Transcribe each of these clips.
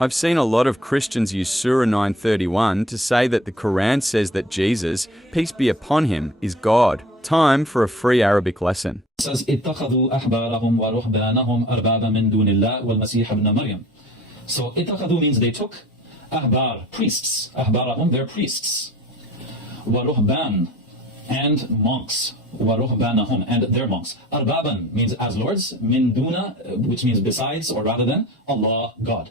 I've seen a lot of Christians use Surah 931 to say that the Quran says that Jesus, peace be upon him, is God. Time for a free Arabic lesson. It says, اتخذوا أحبارهم ورهبانهم أربابا من دون الله والمسيح ابن مريم. So, اتخذوا means they took. Ahbar, priests. Ahbarahum, they're priests. Waruhban, and monks. Waruhbanahum, and their monks. Arbaban means as lords. Min duna, which means besides or rather than Allah, God.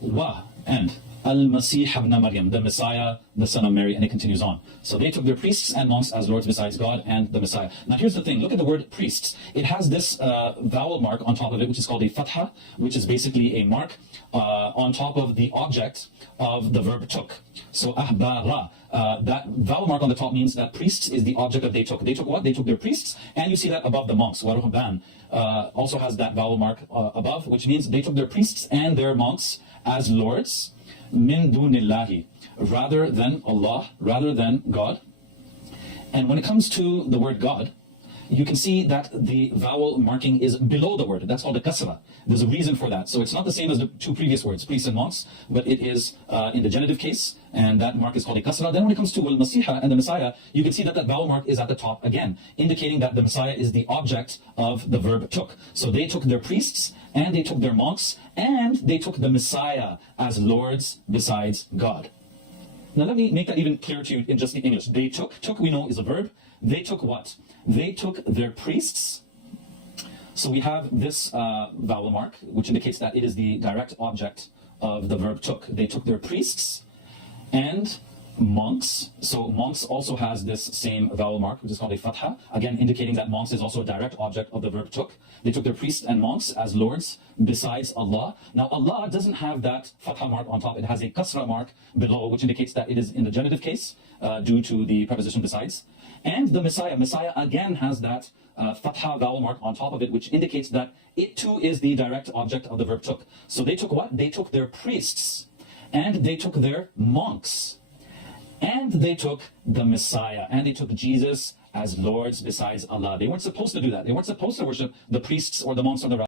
Wa, and Al-Masih ibn Maryam, the Messiah, the son of Mary, and it continues on. So they took their priests and monks as lords besides God and the Messiah. Now here's the thing, look at the word priests. It has this vowel mark on top of it, which is called a fatha, which is basically a mark on top of the object of the verb took. So ahbara, that vowel mark on the top means that priests is the object of they took. They took what? They took their priests, and you see that above the monks. Waruhban also has that vowel mark above, which means they took their priests and their monks as lords, min dunillahi, rather than Allah, rather than God. And when it comes to the word God, you can see that the vowel marking is below the word. That's called a kasra. There's a reason for that. So it's not the same as the two previous words, priests and monks, but it is in the genitive case, and that mark is called a kasra. Then when it comes to al-Masiha and the Messiah, you can see that that vowel mark is at the top again, indicating that the Messiah is the object of the verb took. So they took their priests, and they took their monks, and they took the Messiah as lords besides God. Now let me make that even clearer to you in just the English. They took, took we know is a verb. They took what? They took their priests. So we have this vowel mark, which indicates that it is the direct object of the verb took. They took their priests and monks. So monks also has this same vowel mark, which is called a fatha, again indicating that monks is also a direct object of the verb took. They took their priests and monks as lords besides Allah. Now Allah doesn't have that fatha mark on top. It has a kasra mark below, which indicates that it is in the genitive case due to the preposition besides. And the Messiah again has that fatha vowel mark on top of it, which indicates that it too is the direct object of the verb took. So they took what? They took their priests and they took their monks. And they took the Messiah, and they took Jesus as lords besides Allah. They weren't supposed to do that. They weren't supposed to worship the priests or the monks or the rabbis.